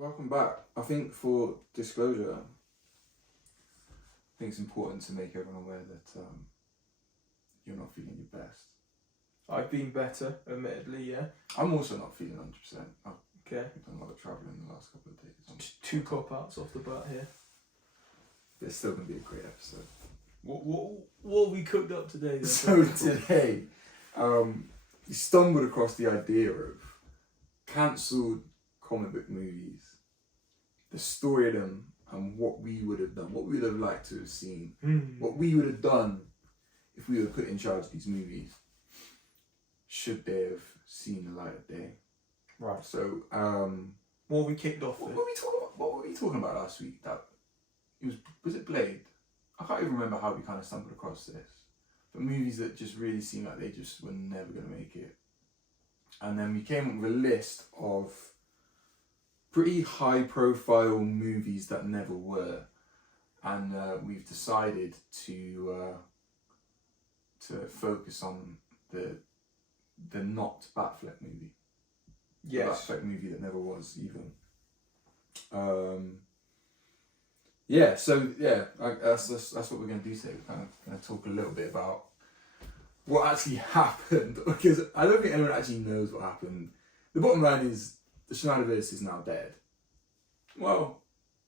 Welcome back. I think for disclosure, I think it's important to make everyone aware that you're not feeling your best. I've been better, admittedly, yeah. I'm also not feeling 100%. I've Okay. done a lot of travelling in the last couple of days. Two cop-outs off the bat here. It's still going to be a great episode. What have we cooked up today then? So today, we stumbled across the idea of cancelled comic book movies, the story of them, and what we would have done, what we would have liked to have seen, what we would have done if we were put in charge of these movies, should they have seen the light of day. Right. So, what have we kicked off with? What were we talking about last week? Was it Blade? I can't even remember how we kind of stumbled across this. But movies that just really seemed like they just were never going to make it. And then we came up with a list of pretty high profile movies that never were. And we've decided to focus on the not Batfleck movie. Yes. The Batfleck movie that never was even. That's what we're going to do today. We're kind of going to talk a little bit about what actually happened, because I don't think anyone actually knows what happened. The bottom line is the Snyderverse is now dead. Well,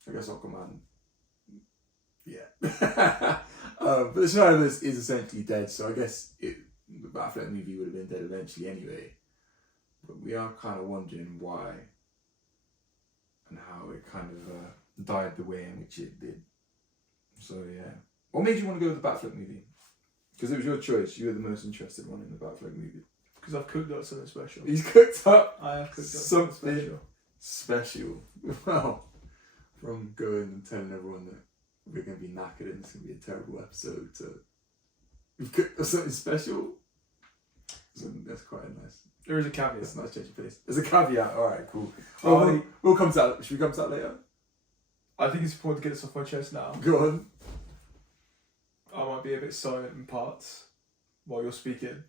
I guess Aquaman, yeah. But the Snyderverse is essentially dead, so I guess the Batfleck movie would have been dead eventually anyway. But we are kind of wondering why and how it kind of died the way in which it did. So yeah. What made you want to go with the Batfleck movie? Because it was your choice. You were the most interested one in the Batfleck movie. Because I've cooked up something special. He's cooked up I have cooked up something special. Well, from going and telling everyone that we're going to be knackered and it's going to be a terrible episode to we've cooked up something special. So that's quite nice. There is a caveat. That's a nice change of pace. There's a caveat. All right, cool. Well, we'll come to that. Should we come to that later? I think it's important to get this off my chest now. Go on. I might be a bit silent in parts while you're speaking.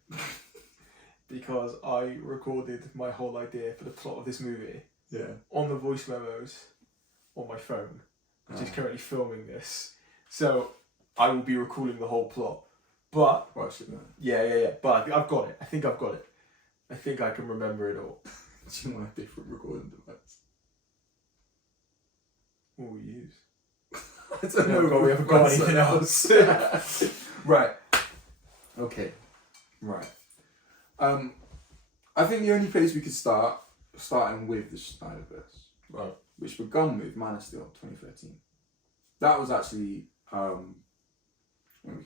Because I recorded my whole idea for the plot of this movie on the voice memos on my phone, which is currently filming this. So I will be recalling the whole plot. But yeah. But I've got it. I think I've got it. I think I can remember it all. Do you want a different recording device? What will we use? I don't know. We haven't got anything else. Right. Okay. Right. I think the only place we could starting with the Snyderverse, right, which begun with Man of Steel 2013. That was actually we can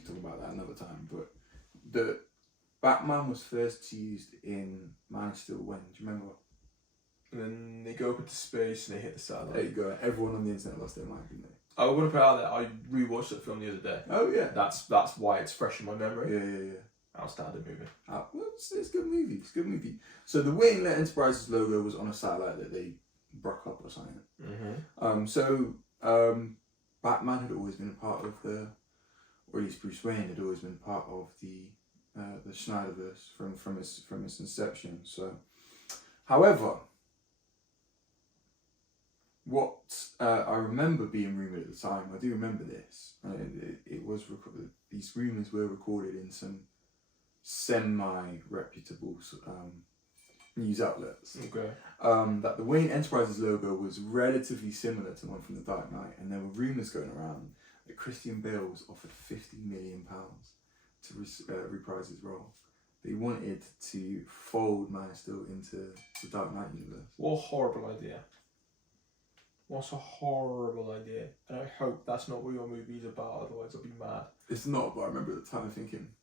talk about that another time. But the Batman was first used in Man of Steel when? Do you remember? And then they go up into space and they hit the satellite. There you go. Everyone on the internet lost their mind, didn't they? I want to put it out there. I rewatched that film the other day. Oh yeah. That's why it's fresh in my memory. Yeah. Outstanding movie. Well, it's a good movie. It's a good movie. So the Wayne Enterprises logo was on a satellite that they broke up or something. Mm-hmm. Batman had always been a part of or at least Bruce Wayne had always been part of the Snyderverse from its inception. So, however, what I remember being rumoured at the time, I do remember this, it was recorded. These rumours were recorded in some semi-reputable news outlets. Okay. That the Wayne Enterprises logo was relatively similar to one from The Dark Knight, and there were rumours going around that Christian Bale was offered £50 million to reprise his role. They wanted to fold Man of Steel into the Dark Knight universe. What a horrible idea. What's a horrible idea. And I hope that's not what your movie's about, otherwise I'll be mad. It's not, but I remember at the time thinking,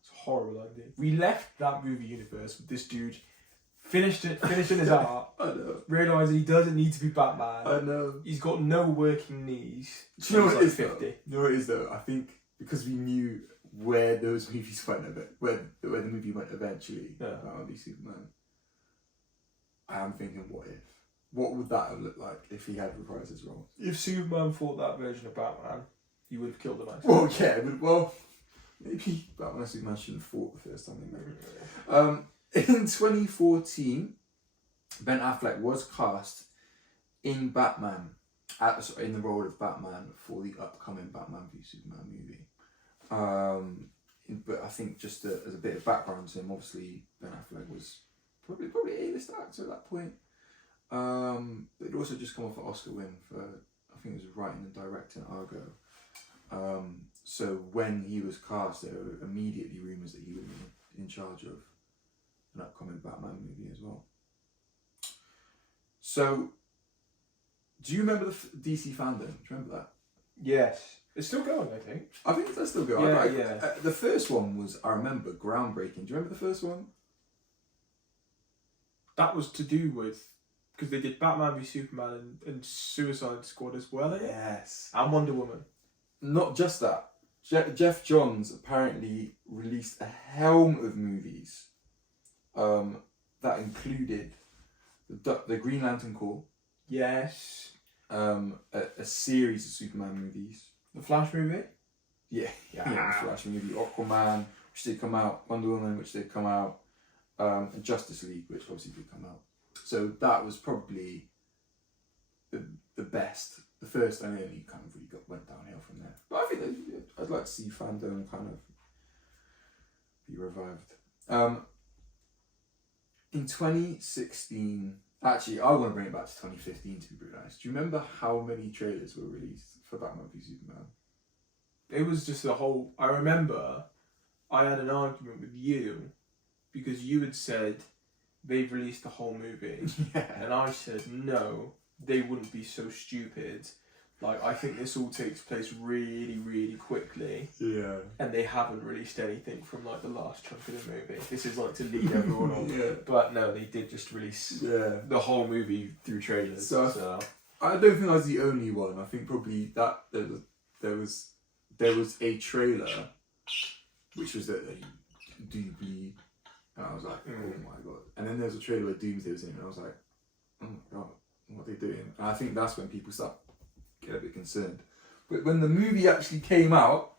it's a horrible idea. We left that movie universe with this dude finishing his art. I know. Realising he doesn't need to be Batman. I know. He's got no working knees. Do you know what it is 50. though? You know what it is though? I think because we knew where those movies went, where the movie went eventually, that would be Superman. I am thinking, what if? What would that have looked like if he had reprised his role? If Superman fought that version of Batman, he would have killed him. Well, yeah, maybe Batman and Superman shouldn't have fought the first time they met. In 2014, Ben Affleck was cast in Batman, in the role of Batman for the upcoming Batman v Superman movie. But I think just as a bit of background to him, obviously Ben Affleck was probably A-list actor at that point. But he'd also just come off an Oscar win for, I think it was writing and directing Argo. So when he was cast, there were immediately rumours that he would be in charge of an upcoming Batman movie as well. So, do you remember the DC fandom? Do you remember that? Yes. It's still going, I think. I think that's still going. Yeah. The first one was, I remember, groundbreaking. Do you remember the first one? That was to do with, because they did Batman v Superman and Suicide Squad as well. Yes. And Wonder Woman. Not just that. Jeff Johns apparently released a helm of movies that included the Green Lantern Corps. Yes. A series of Superman movies. The Flash movie? Yeah, the Flash movie. Aquaman, which did come out. Wonder Woman, which did come out. And Justice League, which obviously did come out. So that was probably the best. The first and only kind of really went downhill from there. But I think I'd like to see fandom kind of be revived. In 2016, actually, I want to bring it back to 2015 to be brutally honest. Do you remember how many trailers were released for Batman v Superman? It was just a whole... I remember I had an argument with you because you had said they've released the whole movie. Yeah. And I said, no, they wouldn't be so stupid. Like, I think this all takes place really, really quickly. Yeah. And they haven't released anything from, like, the last chunk of the movie. This is, like, to lead everyone on. Yeah. But no, they did just release the whole movie through trailers. So I don't think I was the only one. I think probably that there was a trailer, which was that Doomsday, and I was like, oh my god. And then there was a trailer where Doomsday was in, and I was like, oh my god, what are they doing? And I think that's when people start get a bit concerned. But when the movie actually came out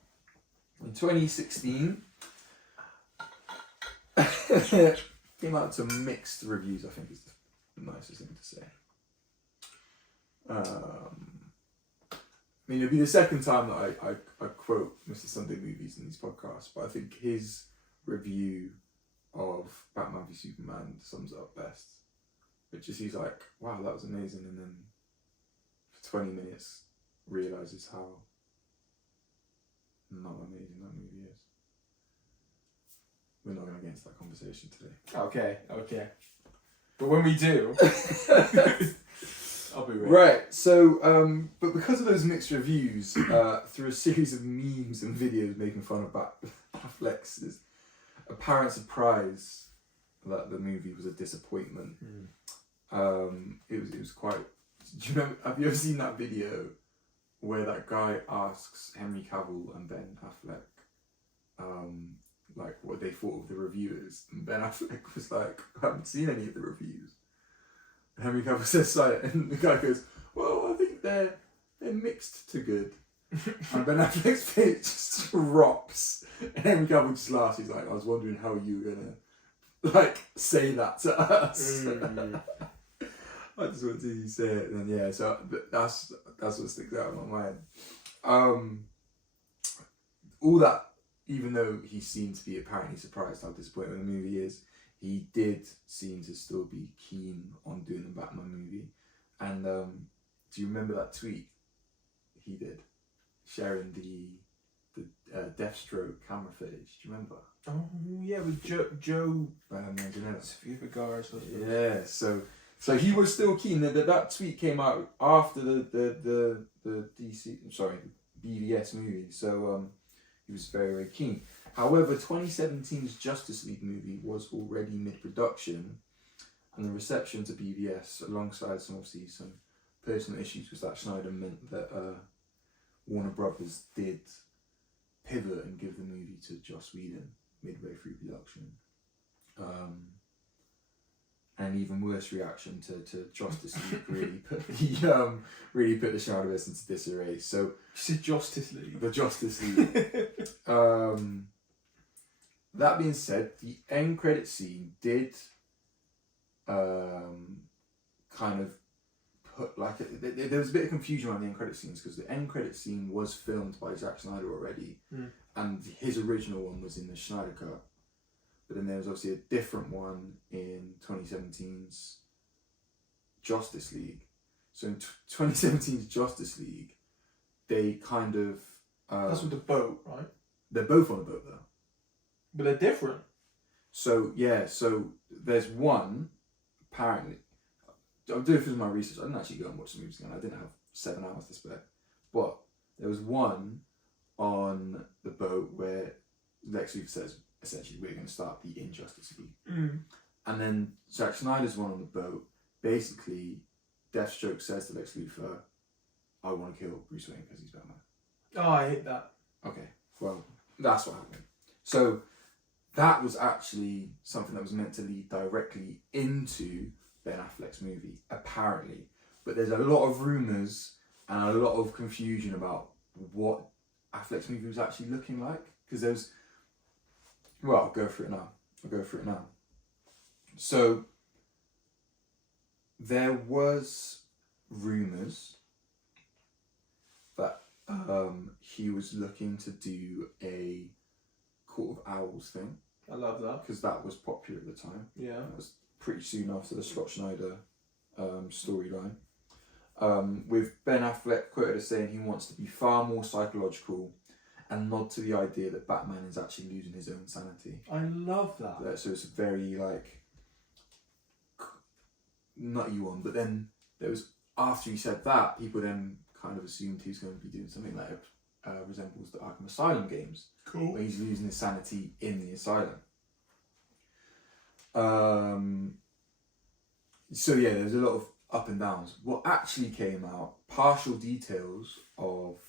in 2016, came out to mixed reviews, I think is the nicest thing to say. I mean, it'll be the second time that I quote Mr. Sunday Movies in these podcasts, but I think his review of Batman v Superman sums it up best. Which is, he's like, wow, that was amazing, and then for 20 minutes realises how not amazing that movie is. We're not going to get into that conversation today. Okay. But when we do... I'll be ready. Right, so, but because of those mixed reviews, through a series of memes and videos making fun of Affleck's apparent surprise that the movie was a disappointment, it was quite... Do you remember, have you ever seen that video where that guy asks Henry Cavill and Ben Affleck, like, what they thought of the reviewers? And Ben Affleck was like, I haven't seen any of the reviews. Henry Cavill says so, and the guy goes, well, I think they're mixed to good. And Ben Affleck's face just drops. And Henry Cavill just laughs. He's like, I was wondering how you were gonna, like, say that to us. I just wanted to say it, and then so that's what sticks out in my mind. All that, even though he seemed to be apparently surprised how disappointed the movie is, he did seem to still be keen on doing the Batman movie. And do you remember that tweet he did, sharing the Deathstroke camera footage? Do you remember? Oh yeah, with Joe Manganiello. Vigars. Yeah, so he was still keen. That tweet came out after the BVS movie. So he was very, very keen. However, 2017's Justice League movie was already mid-production, and the reception to BVS, alongside some personal issues with Zack Snyder, meant that Warner Brothers did pivot and give the movie to Joss Whedon midway through production. An even worse reaction to Justice League really put the Snyderverse into disarray. So it's the Justice League. The Justice League. That being said, the end credit scene did kind of put like there was a bit of confusion around the end credit scenes because the end credit scene was filmed by Zack Snyder already, and his original one was in the Snyder cut, but then there was obviously a different one in 2017's Justice League. So in 2017's Justice League, they kind of that's with the boat, right? They're both on the boat though, but they're different. So yeah, so there's one apparently. I'm doing this my research. I didn't actually go and watch the movies again. I didn't have 7 hours to spare. But there was one on the boat where Lex Luthor says, essentially, we're going to start the Injustice League. And then Zack Snyder's one on the boat, basically, Deathstroke says to Lex Luthor, I want to kill Bruce Wayne because he's Batman. Oh, I hate that. Okay, well, that's what happened. So that was actually something that was meant to lead directly into Ben Affleck's movie, apparently. But there's a lot of rumours and a lot of confusion about what Affleck's movie was actually looking like. Because there's... Well, I'll go through it now. So, there was rumours that he was looking to do a Court of Owls thing. I love that. Because that was popular at the time. Yeah. That was pretty soon after the Scott Schneider storyline. With Ben Affleck quoted as saying he wants to be far more psychological and nod to the idea that Batman is actually losing his own sanity. I love that. So it's a very like nutty one. But then there was, after he said that, people then kind of assumed he was going to be doing something that resembles the Arkham Asylum games. Cool. Where he's losing his sanity in the asylum. So yeah, there's a lot of up and downs. What actually came out, partial details of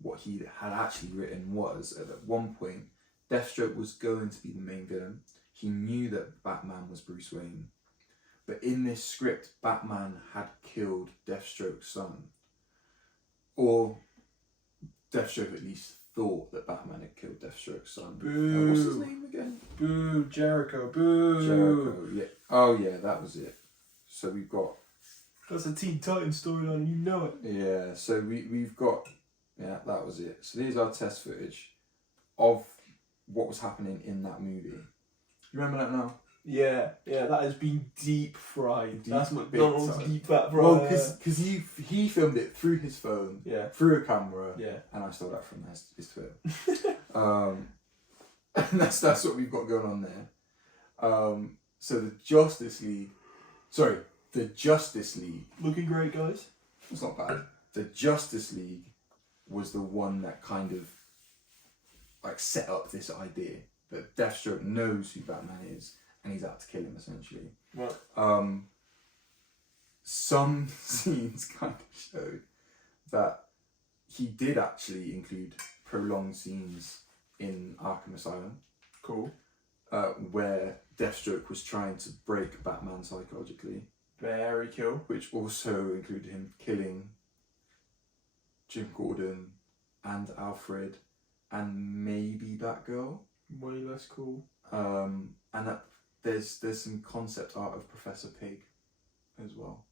what he had actually written was, at one point, Deathstroke was going to be the main villain. He knew that Batman was Bruce Wayne. But in this script, Batman had killed Deathstroke's son. Or Deathstroke at least thought that Batman had killed Deathstroke's son. Boo. What's his name again? Boo, Jericho, boo. Jericho, yeah. Oh yeah, that was it. So we've got... That's a Teen Titans storyline, you know it. Yeah, so we've got... Yeah, that was it. So here's our test footage of what was happening in that movie. You remember that now? Yeah, that has been deep fried. That's McDonald's time. deep fat fried. Well, because he filmed it through his phone, through a camera, and I stole that from his phone. And that's what we've got going on there. So the Justice League... Sorry, the Justice League... Looking great, guys. It's not bad. The Justice League was the one that kind of like set up this idea that Deathstroke knows who Batman is and he's out to kill him, essentially. Right. Some scenes kind of showed that he did actually include prolonged scenes in Arkham Asylum. Cool. Where Deathstroke was trying to break Batman psychologically. Very cool. Which also included him killing Jim Gordon and Alfred and maybe Batgirl. Way less cool. And that there's some concept art of Professor Pig as well.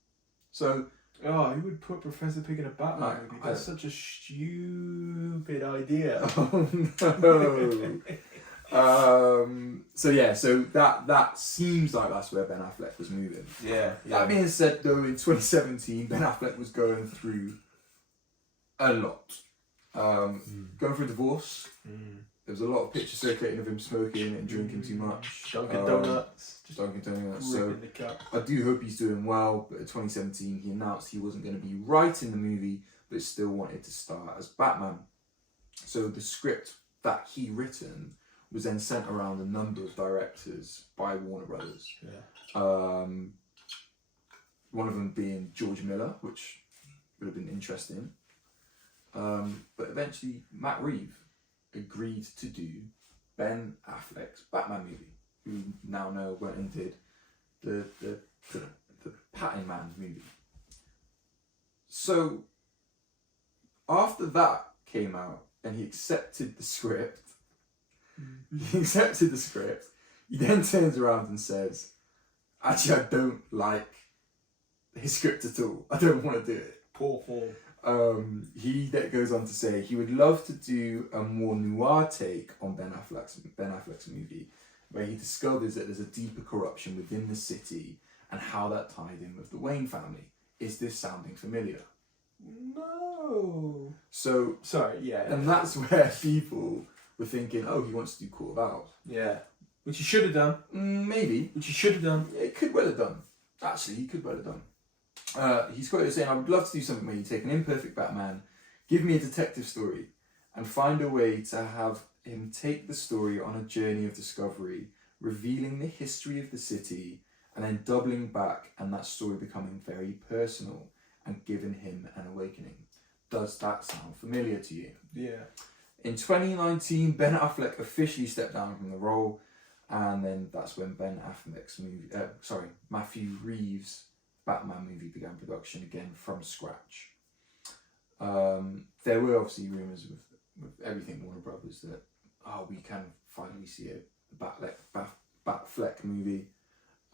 So who would put Professor Pig in a Batman movie? That's such a stupid idea. Oh no. So that seems like that's where Ben Affleck was moving. Yeah. That being said, though, in 2017, Ben Affleck was going through a lot. Going through a divorce. There was a lot of pictures circulating of him smoking and drinking too much. Dunkin' Donuts. Dunkin' Donuts. So the cup. I do hope he's doing well. But in 2017, he announced he wasn't going to be writing the movie, but still wanted to star as Batman. So the script that he written was then sent around a number of directors by Warner Brothers. Yeah. One of them being George Miller, which would have been interesting. But eventually, Matt Reeves agreed to do Ben Affleck's Batman movie, who we now know went and did the Patting Man movie. So after that came out and he accepted the script, he then turns around and says, actually I don't like his script at all. I don't want to do it. Poor form. He goes on to say he would love to do a more noir take on Ben Affleck's movie, where he discovers that there's a deeper corruption within the city and how that tied in with the Wayne family. Is this sounding familiar? No. So sorry, yeah. And that's where people were thinking, oh, he wants to do Court of Owls. Yeah. Which he should have done. Maybe. Which he should have done. Yeah, he could well have done. Actually, he could well have done. He's quoted as saying, I would love to do something where you take an imperfect Batman, give me a detective story, and find a way to have him take the story on a journey of discovery, revealing the history of the city, and then doubling back and that story becoming very personal and giving him an awakening. Does that sound familiar to you? Yeah. In 2019, Ben Affleck officially stepped down from the role, and then that's when Matthew Reeves' Batman movie began production again from scratch. There were obviously rumours with everything Warner Brothers that, we can finally see a Batfleck movie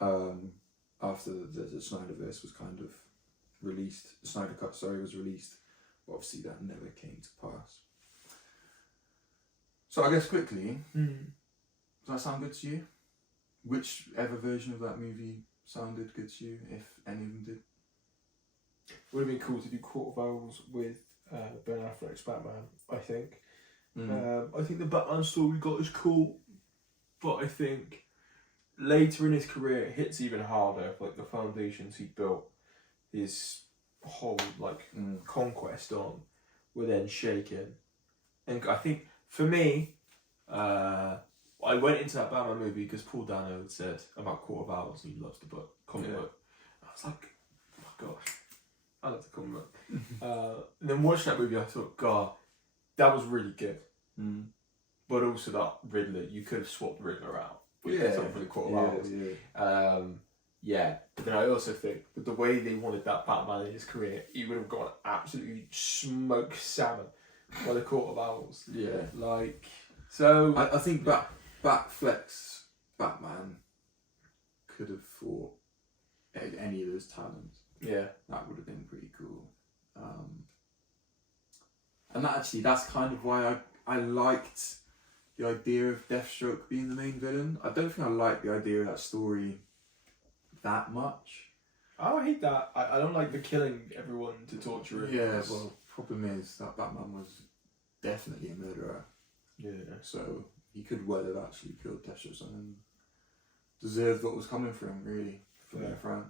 after the Snyderverse was kind of released. The Snyder Cut, was released. But obviously that never came to pass. So I guess quickly, does that sound good to you? Whichever version of that movie sounded good to you, if any of them did? Would have been cool to do Court of Owls with Ben Affleck's Batman, I think. I think the Batman story we got is cool, but I think later in his career it hits even harder. Like the foundations he built, his whole conquest on, were then shaken. And I think for me, I went into that Batman movie because Paul Dano had said about Court of Owls and he loves the comic book. I was like, oh my gosh, I love the comic book. And then watching that movie, I thought, God, that was really good. But also that Riddler, you could have swapped Riddler out with something for the Court of Owls. But then I also think with the way they wanted that Batman in his career, he would have got absolutely smoked salmon by the Court of Owls. Yeah. So I think Batfleck's Batman could have fought any of those talents. Yeah. That would have been pretty cool. And that's kind of why I liked the idea of Deathstroke being the main villain. I don't think I like the idea of that story that much. I hate that. I don't like the killing everyone to torture him. Yeah, well, problem is that Batman was definitely a murderer. Yeah. So he could well have actually killed Deathstroke and deserved what was coming for him, really, from the front.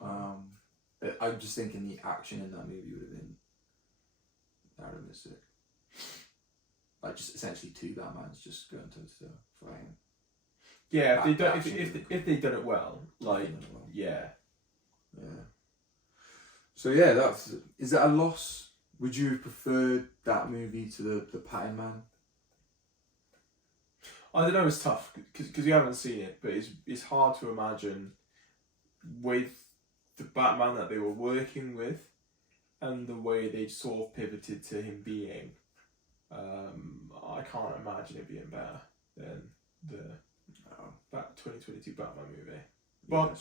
I'm just thinking the action in that movie would have been sick. Like just essentially two Batmans just going to fighting. Yeah, if they'd done it well, yeah. So is that a loss? Would you have preferred that movie to the Pattern Man? I don't know. It's tough because you haven't seen it, but it's hard to imagine with the Batman that they were working with and the way they sort of pivoted to him being. I can't imagine it being better than the 2022 Batman movie. But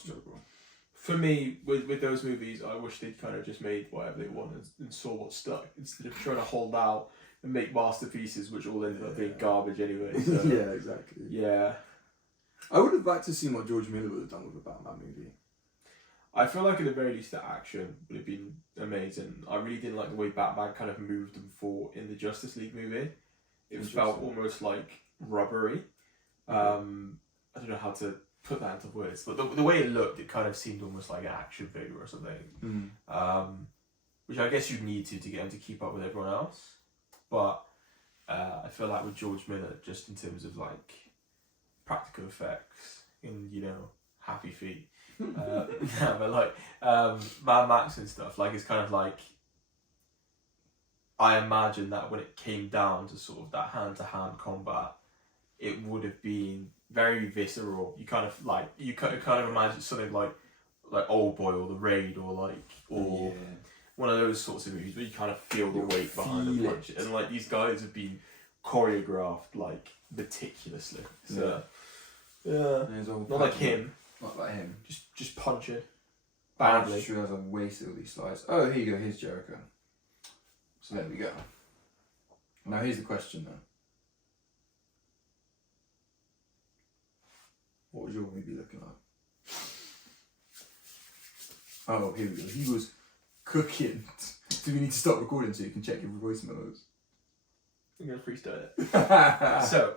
for me, with those movies, I wish they'd kind of just made whatever they wanted and saw what stuck instead of trying to hold out and make masterpieces, which all ended up being garbage anyway. So, yeah, exactly. Yeah. I would have liked to see what George Miller would have done with a Batman movie. I feel like at the very least the action would have been amazing. I really didn't like the way Batman kind of moved and fought in the Justice League movie. It felt almost like rubbery. I don't know how to put that into words, but the way it looked, it kind of seemed almost like an action figure or something. Which I guess you'd need to get him to keep up with everyone else. But I feel like with George Miller, just in terms of like practical effects and happy feet. But like Mad Max and stuff, like it's kind of like I imagine that when it came down to sort of that hand-to-hand combat, it would have been very visceral. You kind of imagine something like Old Boy or The Raid or one of those sorts of movies where you kind of feel the weight behind the punch, and like these guys have been choreographed like meticulously. So not like him. Not like him. Just punching. badly. I just realised I've wasted all these slides. Oh, here you go. Here's Jericho. So there we go. Now here's the question though. What was your movie looking like? Oh, here we go. He was cooking. Do we need to stop recording so you can check your voice memos? I'm going to freestyle it. So,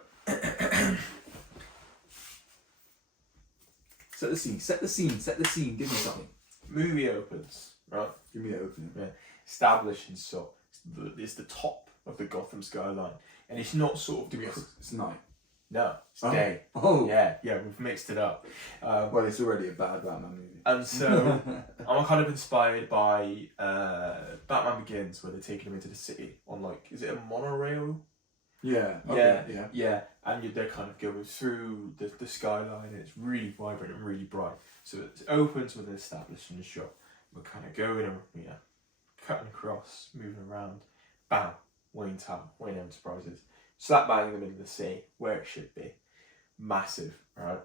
set the scene, give me something. Movie opens, right? Give me the opening. Yeah. Establishing so it's the top of the Gotham skyline, and it's not sort of It's night. No, it's day. Oh. Yeah, we've mixed it up. Well, it's already a bad Batman movie. And so I'm kind of inspired by Batman Begins, where they're taking him into the city on is it a monorail? Yeah. Okay, yeah. And they're kind of going through the skyline, and it's really vibrant and really bright. So it opens with an establishing shot. We're kind of going and cutting across, moving around. Bam, Wayne Tower, Wayne Enterprises. Slap bang in the middle of the sea, where it should be. Massive, right?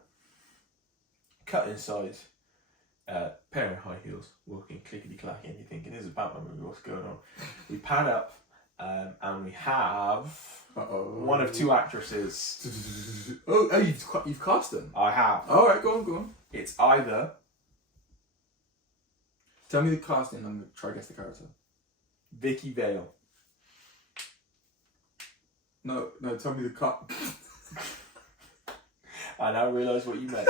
Cut inside, pair of high heels, walking clickety-clacky, and you're thinking, this is a Batman movie, what's going on? We pan up, and we have one of two actresses. Oh, you've cast them? I have. Alright, go on. It's either... Tell me the casting and I'm going to try to guess the character. Vicky Vale. No, tell me the cut. I now realise what you meant.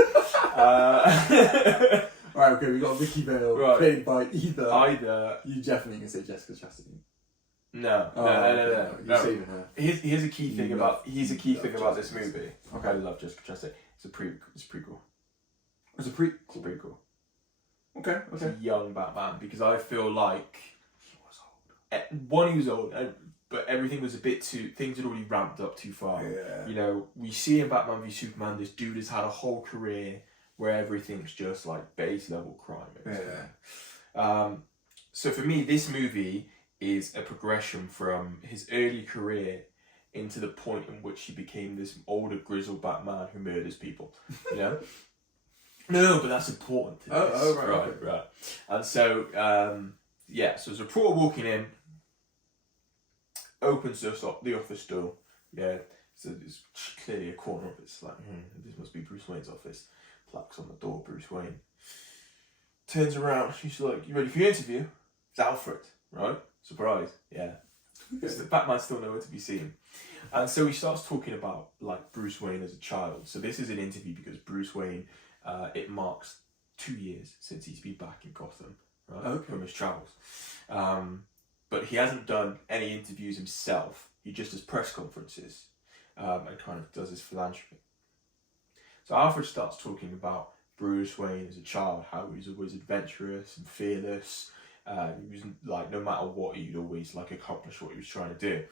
Alright, okay, we got Vicky Vale, played by either. You definitely can say Jessica Chastain. No. You're saving her. Here's a key thing about this movie. Okay. I love Jessica Chastain. It's a prequel. It's a prequel. It's a prequel. Okay. It's a young Batman, because I feel like he was old, but everything was a bit too... Things had already ramped up too far. Yeah. We see in Batman v Superman, this dude has had a whole career where everything's just base level crime. Yeah. So for me, this movie is a progression from his early career into the point in which he became this older, grizzled Batman who murders people. No, but that's important to this. Right. And so, so there's a reporter walking in, opens the office door. Yeah, so there's clearly a corner of it. It's this must be Bruce Wayne's office. Plaques on the door, Bruce Wayne. Turns around, she's like, you ready for your interview? It's Alfred, right? Surprise, yeah. So Batman's still nowhere to be seen. And so he starts talking about Bruce Wayne as a child. So this is an interview because Bruce Wayne, it marks 2 years since he's been back in Gotham, right? From his travels. But he hasn't done any interviews himself. He just does press conferences and kind of does his philanthropy. So Alfred starts talking about Bruce Wayne as a child, how he was always adventurous and fearless. He was no matter what, he'd always accomplish what he was trying to do.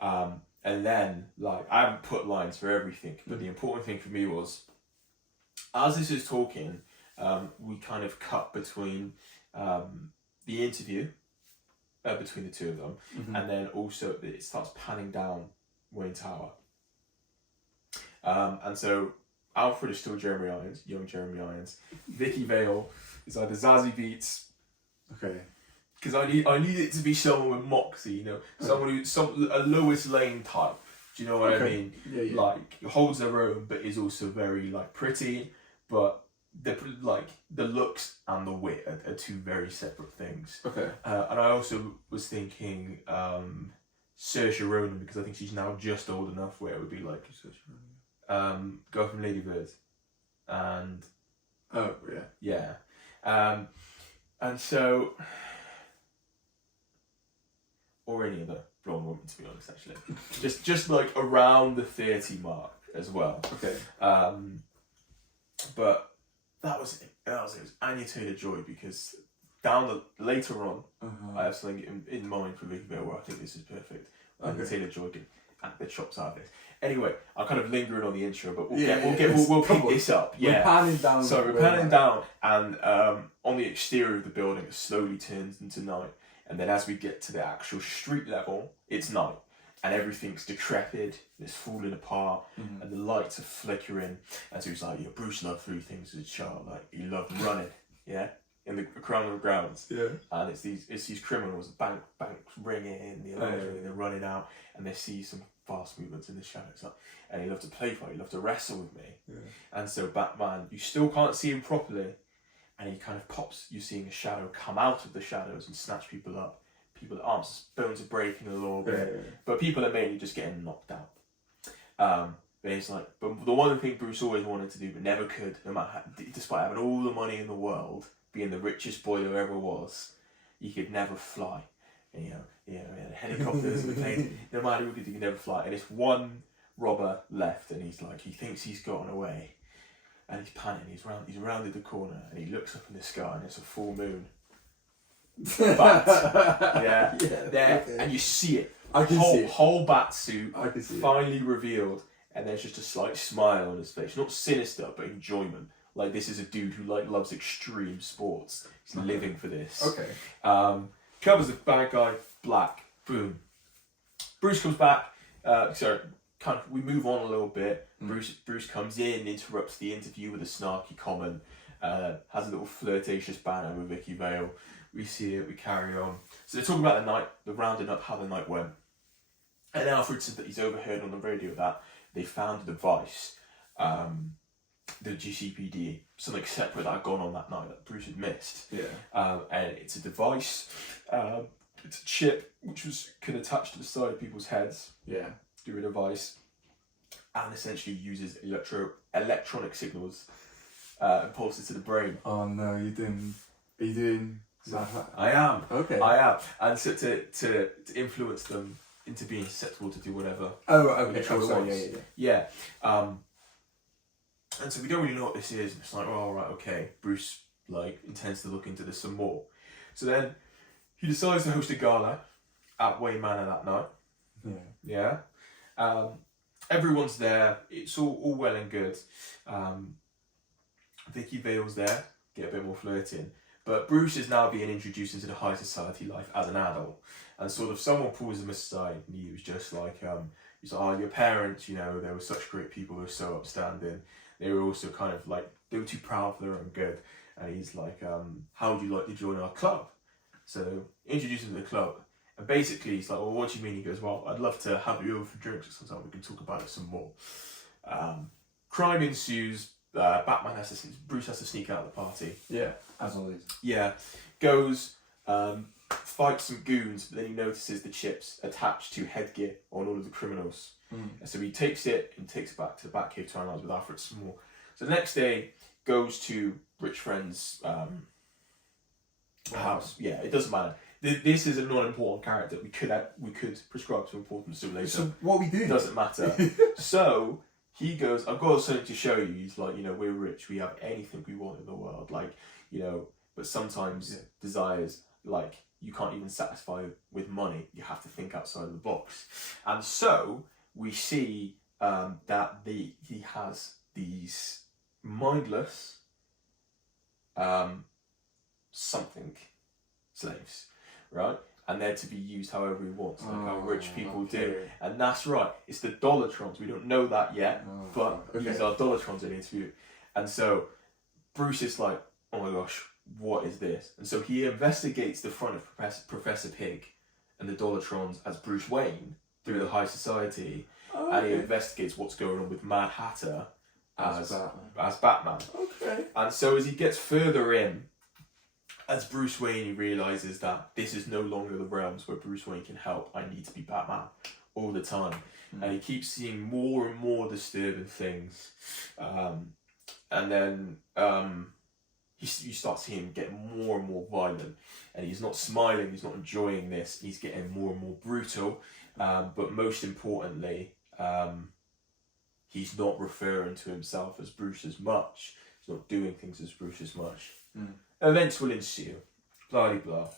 And then I haven't put lines for everything, but the important thing for me was, as this is talking, we kind of cut between the interview between the two of them, and then also it starts panning down Wayne Tower. And so Alfred is still Jeremy Irons, young Jeremy Irons. Vicky Vale is either Zazie Beetz. Okay. Because I need it to be someone with moxie, someone a Lois Lane type. Do you know what I mean? Yeah. Holds their own, but is also very pretty. But the looks and the wit are two very separate things. Okay. And I also was thinking Saoirse Ronan, because I think she's now just old enough where it would be Girl from Lady Bird, and and so. Or any other blonde woman, to be honest, actually. just around the 30 mark as well. Okay. But that was it. It was Anya Taylor-Joy, because later on, I have something in mind for Vicky Vale where I think this is perfect. Anya Taylor-Joy can act the chops out of this. Anyway, I'm kind of lingering on the intro, but we'll pick this up. We're panning down. So we're panning down, and on the exterior of the building, it slowly turns into night. And then as we get to the actual street level, it's night. And everything's decrepit, it's falling apart, and the lights are flickering. And so he's like, Bruce loved 3 things as a child. He loved running, in the criminal grounds. Yeah. And it's these criminals, banks ringing, they're running out, and they see some fast movements in the shadows. And he loved to play fight, he loved to wrestle with me. Yeah. And so Batman, you still can't see him properly, and he kind of pops, you're seeing a shadow come out of the shadows and snatch people up. People's arms, bones are breaking a little bit, Yeah. but people are mainly just getting knocked out. But it's like, but the one thing Bruce always wanted to do but never could, no matter how, despite having all the money in the world, being the richest boy there ever was, he could never fly. And, he had helicopters and planes. No matter who he could never fly. And it's one robber left, and he's like, he thinks he's gotten away, and he's panicking. He's rounded the corner, and he looks up in the sky, and it's a full moon. Bat, yeah, there, okay. And you see it. I can see it. Whole bat suit, I can see finally revealed. And there's just a slight smile on his face. Not sinister, but enjoyment. Like, this is a dude who loves extreme sports. He's living for this. Okay. Covers the bad guy, black. Boom. Bruce comes back. We move on a little bit. Bruce comes in, interrupts the interview with a snarky comment. Has a little flirtatious banter with Vicky Vale. We see it, we carry on. So they're talking about the night, they're rounding up how the night went. And Alfred said that he's overheard on the radio that they found a device, the GCPD, something separate that had gone on that night that Bruce had missed. Yeah. And it's a device, it's a chip which can attach to the side of people's heads. Yeah. Through a device, and essentially uses electronic signals and pulses to the brain. Oh no, are you doing? I am. Okay. I am, and so to influence them into being susceptible to do whatever. Oh, okay. Yeah. And so we don't really know what this is. It's like, oh, right, okay. Bruce intends to look into this some more. So then he decides to host a gala at Wayne Manor that night. Yeah. Yeah. Everyone's there. It's all well and good. Vicky Vale's there. Get a bit more flirting. But Bruce is now being introduced into the high society life as an adult. And sort of someone pulls him aside, and he was just like, he's like, oh, your parents, they were such great people, they were so upstanding. They were also kind of they were too proud for their own good. And he's like, how would you like to join our club? So introduce him to the club. And basically he's like, well, what do you mean? He goes, well, I'd love to have you over for drinks or something. We can talk about it some more. Crime ensues. Bruce has to sneak out of the party. Yeah, as always. Yeah, goes, fights some goons, but then he notices the chips attached to headgear on all of the criminals. And so he takes it and takes it back to the Batcave to analyse with Alfred Small. So the next day, goes to Rich Friend's house. Yeah, it doesn't matter. This is a non-important character. We could prescribe some importance to later. So what we do doesn't matter. So he goes, I've got something to show you. He's like, we're rich. We have anything we want in the world. But sometimes desires, you can't even satisfy with money. You have to think outside of the box. And so we see that he has these mindless something slaves, right? And they're to be used however he wants, how rich people do. And that's right, it's the Dollartrons. We don't know that yet, but these are Dollartrons in the interview. And so Bruce is like, oh my gosh, what is this? And so he investigates the front of Professor Pig and the Dollartrons as Bruce Wayne through the high society. And he investigates what's going on with Mad Hatter as Batman. Okay. And so as he gets further in, as Bruce Wayne, he realises that this is no longer the realms where Bruce Wayne can help. I need to be Batman all the time. And he keeps seeing more and more disturbing things. And then you start seeing him get more and more violent. And he's not smiling, he's not enjoying this. He's getting more and more brutal. But most importantly, he's not referring to himself as Bruce as much. He's not doing things as Bruce as much. Events will ensue. Blah, blah, blah.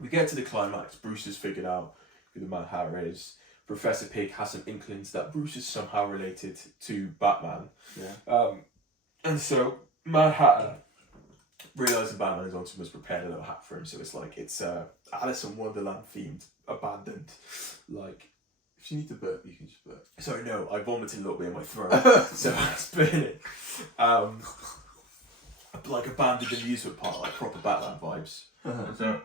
We get to the climax. Bruce has figured out who the Mad Hatter is. Professor Pig has some inklings that Bruce is somehow related to Batman. Yeah. And so Mad Hatter, realising Batman is on to him, has prepared a little hat for him. So it's Alice in Wonderland themed, abandoned. If you need to burp, you can just burp. Sorry, no, I vomited a little bit in my throat, so I spit it. like abandoned amusement park, like proper Batman vibes. So,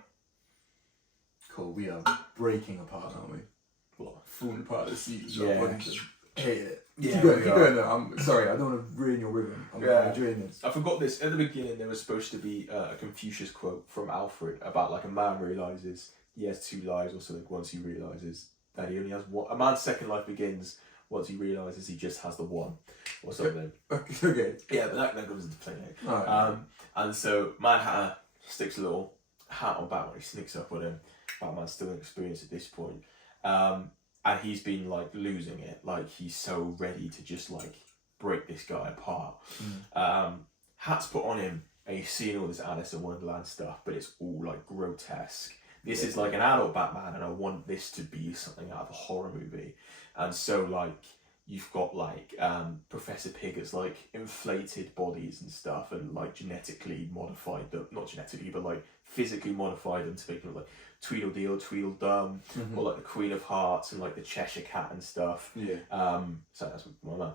cool. We are breaking apart, aren't we? What? Falling apart at the seats. Yeah. I hate it. Yeah, keep going though. I'm sorry, I don't want to ruin your rhythm. I'm enjoying this. I forgot this. At the beginning, there was supposed to be a Confucius quote from Alfred about like a man realises he has 2 lives or something once he realises that he only has one. A man's second life begins once he realises he just has the one or something. Okay. Yeah, but that comes into play now. Right. And so Mad Hatter sticks a little hat on Batman. He sneaks up on him. Batman's still inexperienced at this point. And he's been like losing it. Like he's so ready to just like break this guy apart. Hat's put on him and he's seen all this Alice in Wonderland stuff, but it's all like grotesque. This is like an adult Batman and I want this to be something out of a horror movie. And so like you've got like Professor Pig has like inflated bodies and stuff and like genetically modified them, not genetically but like physically modified them to make them like Tweedledee or Tweedledum, or like the Queen of Hearts and like the Cheshire Cat and stuff. So that's my man.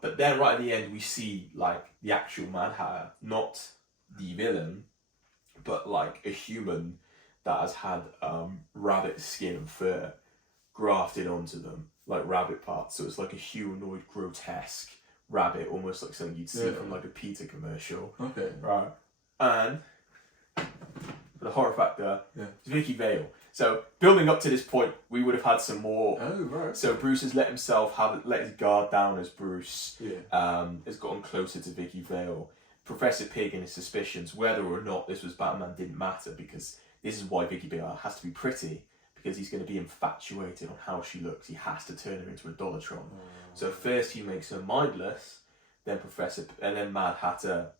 But then right at the end we see like the actual Mad Hatter, not the villain, but like a human that has had rabbit skin and fur grafted onto them, like rabbit parts. So it's like a humanoid, grotesque rabbit, almost like something you'd see from like a Peter commercial. Okay. Right. And for the horror factor, it's Vicky Vale. So building up to this point, we would have had some more. Oh right. So Bruce has let his guard down as Bruce. Has gotten closer to Vicky Vale. Professor Pig and his suspicions, whether or not this was Batman, didn't matter because this is why Vicky Vale has to be pretty, because he's going to be infatuated on how she looks. He has to turn her into a Dollatron. So first he makes her mindless, then Mad Hatter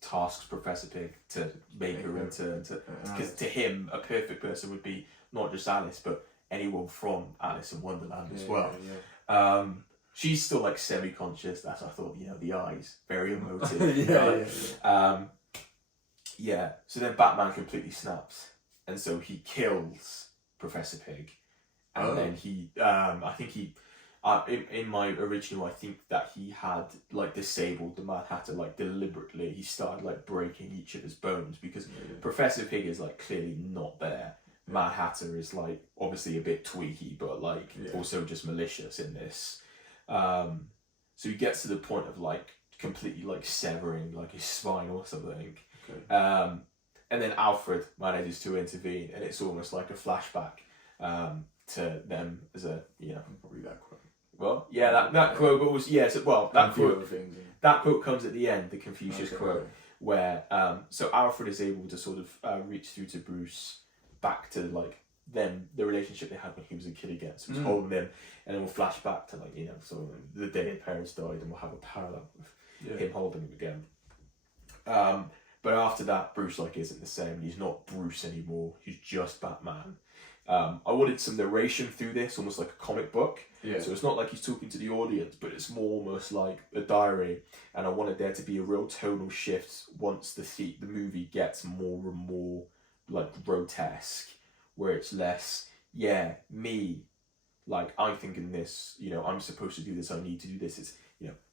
tasks Professor Pig to make her into, because to him a perfect person would be not just Alice but anyone from Alice in Wonderland as well. She's still like semi-conscious. That's I thought, the eyes very emotive. So then Batman completely snaps, and so he kills Professor Pig, and then he I think he in my original, I think that he had like disabled the Mad Hatter like deliberately. He started like breaking each of his bones because Professor Pig is like clearly not there. Mad Hatter is like obviously a bit tweaky, but like also just malicious in this. So he gets to the point of like completely like severing like his spine or something. And then Alfred manages to intervene, and it's almost like a flashback to them as a probably that quote. Well, that quote was that quote comes at the end, the Confucius quote, where so Alfred is able to sort of reach through to Bruce back to like them, the relationship they had when he was a kid again. So he's holding him, and then we'll flash back to like sort of the day his parents died, and we'll have a parallel with him holding him again. But after that, Bruce like isn't the same. He's not Bruce anymore. He's just Batman. I wanted some narration through this, almost like a comic book. So it's not like he's talking to the audience, but it's more almost like a diary. And I wanted there to be a real tonal shift once the movie gets more and more like grotesque, where it's less, me, like I'm thinking this, I'm supposed to do this, I need to do this. It's,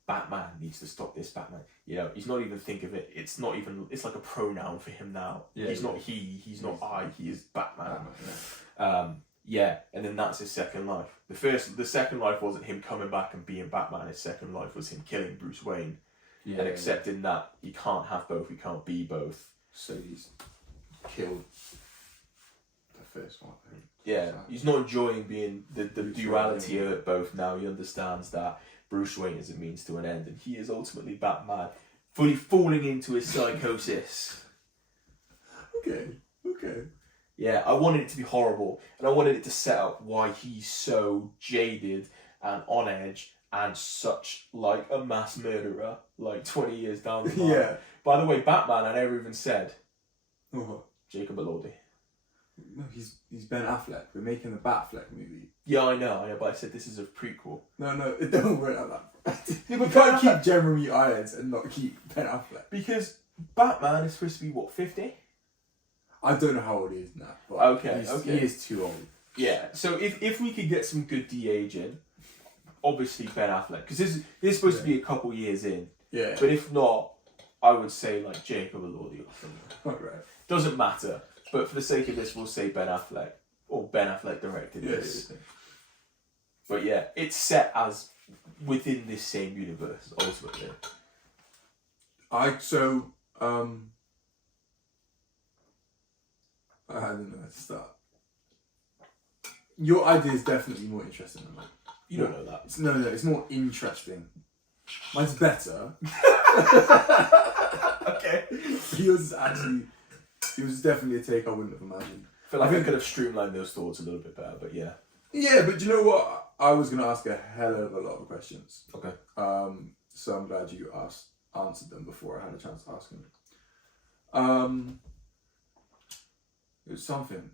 Batman needs to stop this, Batman. He's not even thinking of it. It's not even, it's like a pronoun for him now. He's not he's not I, he is Batman. And then that's his second life. The second life wasn't him coming back and being Batman. His second life was him killing Bruce Wayne and accepting that he can't have both, he can't be both. So he's killed the first one, I think. He's not enjoying being the duality of it both now. He understands that Bruce Wayne is a means to an end, and he is ultimately Batman, fully falling into his psychosis. Okay. Yeah, I wanted it to be horrible, and I wanted it to set up why he's so jaded and on edge and such like a mass murderer, like 20 years down the line. By the way, Batman, I never even said. Jacob Elordi. No, he's Ben Affleck. We're making the Batfleck movie. Yeah, I know, but I said this is a prequel. No, it don't work like that. You can't keep Jeremy Irons and not keep Ben Affleck. Because Batman is supposed to be, what, 50? I don't know how old he is now. But he is too old. Yeah, so if we could get some good de-aging, obviously Ben Affleck, because this is supposed to be a couple years in. Yeah. But if not, I would say like Jacob Elordi or something. Alright. Doesn't matter. But for the sake of this, we'll say Ben Affleck. Or Ben Affleck directed this. Yeah. But yeah, it's set as within this same universe, ultimately. I don't know where to start. Your idea is definitely more interesting than mine. You don't know that. No, it's more interesting. Mine's better. Okay. Yours was definitely a take I wouldn't have imagined. I feel like I could have streamlined those thoughts a little bit better, but yeah. Yeah, but do you know what? I was going to ask a hell of a lot of questions. Okay. So I'm glad you answered them before I had a chance to ask them. It was something.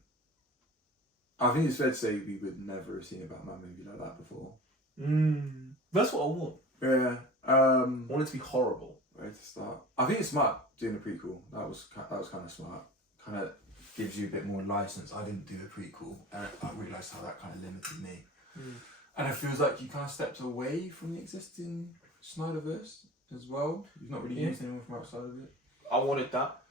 I think it's fair to say we would never have seen a Batman movie like that before. That's what I want. Yeah. I want it to be horrible. Where to start? I think it's smart doing a prequel. That was kind of smart. Kind of gives you a bit more license. I didn't do a prequel, and I realised how that kind of limited me. And it feels like you kind of stepped away from the existing Snyderverse as well. You've not really used anyone from outside of it. I wanted that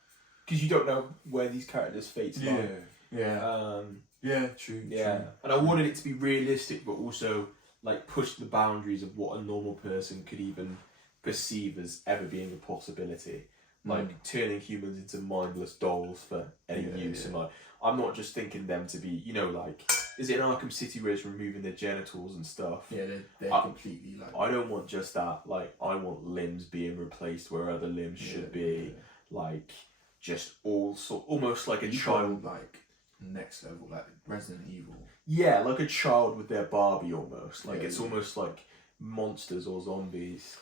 because you don't know where these characters' fates lie. Yeah, true. Yeah, and I wanted it to be realistic, but also like push the boundaries of what a normal person could even perceive as ever being a possibility. Like turning humans into mindless dolls for any use, and like I'm not just thinking them to be, you know, like is it in Arkham City where it's removing their genitals and stuff? Yeah, they're completely like. I don't want just that. Like I want limbs being replaced where other limbs should be. Like just almost like a child, like next level, like Resident Evil. Yeah, like a child with their Barbie almost. Like it's almost like monsters or zombies.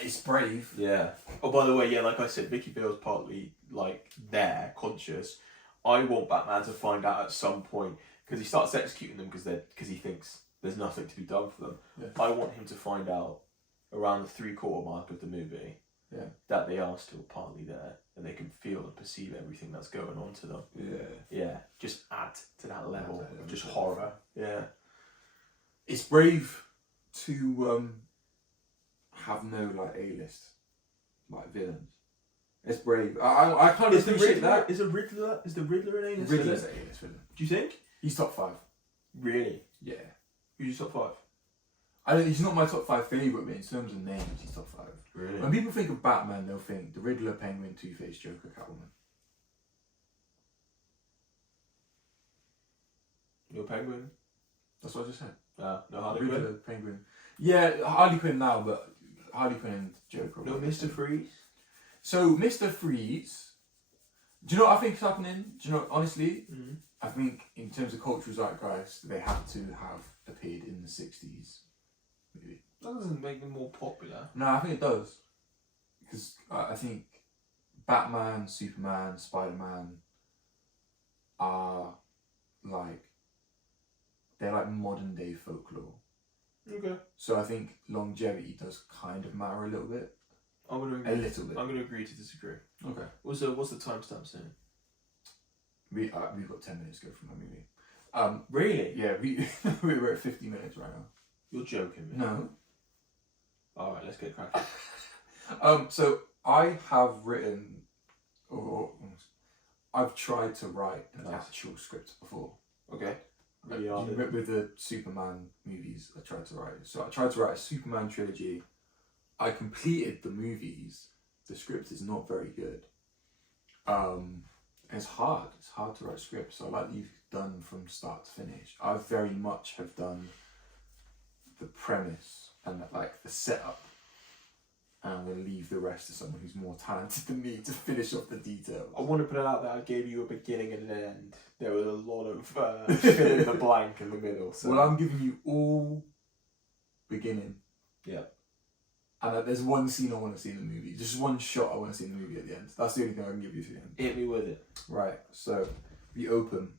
It's brave. Yeah. Oh, by the way, yeah, like I said, Vicky Vale's partly like there, conscious. I want Batman to find out at some point because he starts executing them because he thinks there's nothing to be done for them. Yeah. I want him to find out around the 3/4 mark of the movie that they are still partly there and they can feel and perceive everything that's going on to them. Yeah. Just add to that level of just horror. Yeah. It's brave to have no like A-list like villains. It's brave. I kind of appreciate that. Is the Riddler an A-list villain? Riddler's an A-list villain. Do you think? He's top 5. Really? Yeah. Who's your top 5? He's not my top 5 favourite, but in terms of names, he's top 5. Really? When people think of Batman, they'll think the Riddler, Penguin, Two-Face, Joker, Catwoman. Your Penguin? That's what I just said. No Harley Riddler, Quinn? Penguin. Yeah, Harley Quinn now, but Harley Quinn and Joker. No Mr. Freeze? So, Mr. Freeze, do you know what I think is happening? Do you know, honestly, I think in terms of cultural zeitgeist, they had to have appeared in the 60s. Maybe. That doesn't make them more popular. No, I think it does. Because I think Batman, Superman, Spider-Man are like, they're like modern day folklore. Okay. So I think longevity does kind of matter a little bit. I'm gonna agree. A little bit. I'm gonna agree to disagree. Okay. What's the timestamp saying? We've got 10 minutes to go from that movie. Really? Yeah, we're at 50 minutes right now. You're joking, man. No. Alright, let's get cracking. So I have written, or I've tried to write an actual script before. Okay. With the Superman movies, I tried to write. So I tried to write a Superman trilogy. I completed the movies. The script is not very good. It's hard. It's hard to write scripts. So like you've done from start to finish. I very much have done the premise and like the setup, and I'm going to leave the rest to someone who's more talented than me to finish off the details. I want to put it out there, I gave you a beginning and an end. There was a lot of fill in the blank in the middle. So. Well, I'm giving you all beginning. Yeah. And there's one scene I want to see in the movie. Just one shot I want to see in the movie at the end. That's the only thing I can give you at the end. Hit me with it. Right, so we open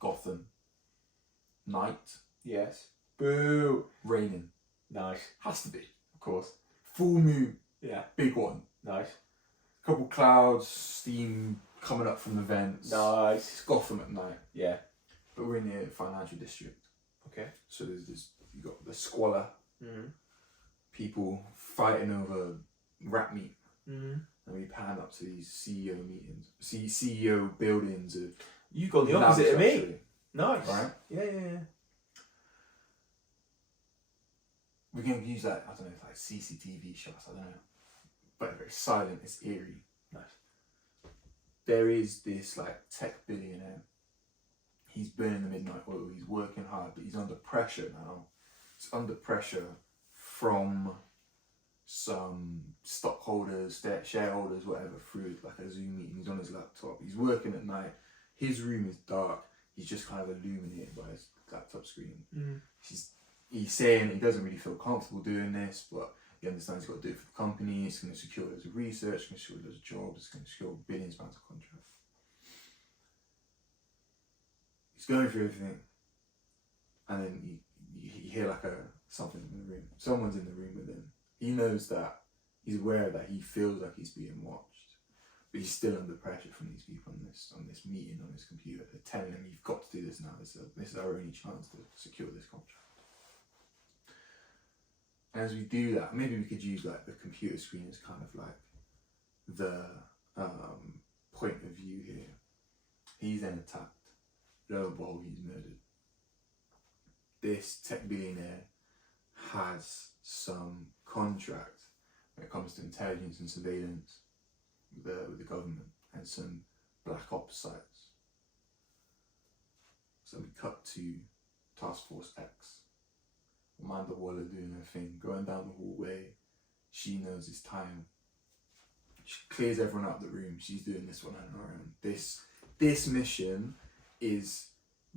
Gotham. Night. Yes. Boo. Raining. Nice. Has to be. Of course. Full moon. Yeah. Big one. Nice. Couple clouds, steam coming up from the vents. Nice. It's Gotham at night. Yeah. But we're in the financial district. Okay. So there's this, you got the squalor. Mm-hmm. people fighting over rat meat. Mm. And we pan up to these CEO meetings, CEO buildings. You got the opposite of me. Actually. Nice. Right? Yeah. We can use that, I don't know, like CCTV shots, I don't know. But very silent, it's eerie. Nice. There is this like tech billionaire. He's burning the midnight oil, he's working hard, but he's under pressure now. He's under pressure from some stockholders, shareholders, whatever, through like a Zoom meeting. He's on his laptop, he's working at night, his room is dark, he's just kind of illuminated by his laptop screen. Mm. He's saying he doesn't really feel comfortable doing this, but he understands he's got to do it for the company. It's going to secure loads of research, it's going to secure loads of jobs, it's going to secure billions of pounds of contracts. He's going through everything, and then you hear like something in the room. Someone's in the room with him. He knows that, he's aware that he feels like he's being watched, but he's still under pressure from these people on this meeting on his computer. They're telling him, you've got to do this now. This is our only chance to secure this contract. And as we do that, maybe we could use like the computer screen as kind of like the point of view here. He's then attacked. Lo and behold, he's murdered. This tech billionaire has some contract when it comes to intelligence and surveillance with the government and some black ops sites. So we cut to Task Force X. Amanda Waller doing her thing, going down the hallway. She knows it's time. She clears everyone out of the room. She's doing this one on her own. This mission is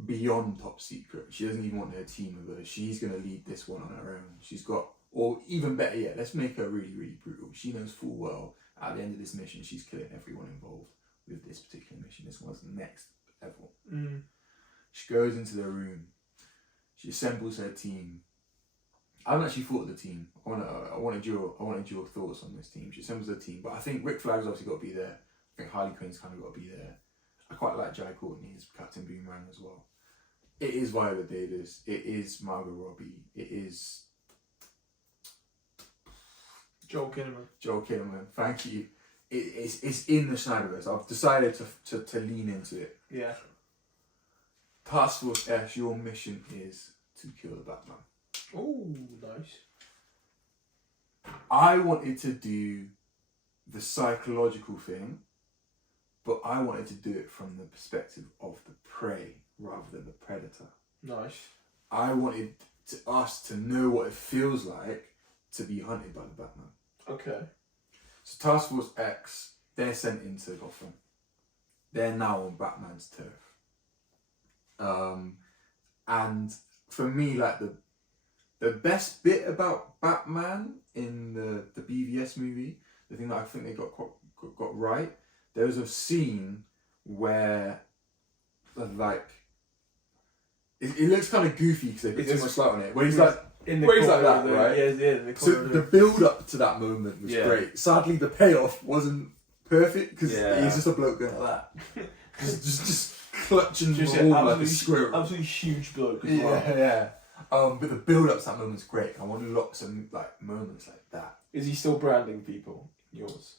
beyond top secret. She doesn't even want her team with her. She's going to lead this one on her own. She's got, or even better yet, let's make her really, really brutal. She knows full well at the end of this mission, she's killing everyone involved with this particular mission. This one's the next level. Mm. She goes into the room. She assembles her team. I haven't actually thought of the team. I wanted your thoughts on this team. She assembles her team, but I think Rick Flagg's obviously got to be there. I think Harley Quinn's kind of got to be there. I quite like Jai Courtney as Captain Boomerang as well. It is Viola Davis. It is Margot Robbie. It is Joel Kinnaman. Thank you. It's in the Snyderverse. I've decided to lean into it. Yeah. Task Force S, your mission is to kill the Batman. Oh, nice. I wanted to do the psychological thing, but I wanted to do it from the perspective of the prey rather than the predator. Nice. I wanted us to know what it feels like to be hunted by the Batman. Okay. So Task Force X, they're sent into Gotham. They're now on Batman's turf. And for me, like the best bit about Batman in the BVS movie, the thing that I think they got right, there was a scene where like it looks kind of goofy because they put too much light on it. Where he's like like that, right? Yeah. So the build up to that moment was great. Sadly, the payoff wasn't perfect because he's just a bloke going like that, just clutching the wall like a squirrel. Absolutely huge bloke as well. Yeah. But the build up to that moment's great. I want lots of like moments like that. Is he still branding people? Yours?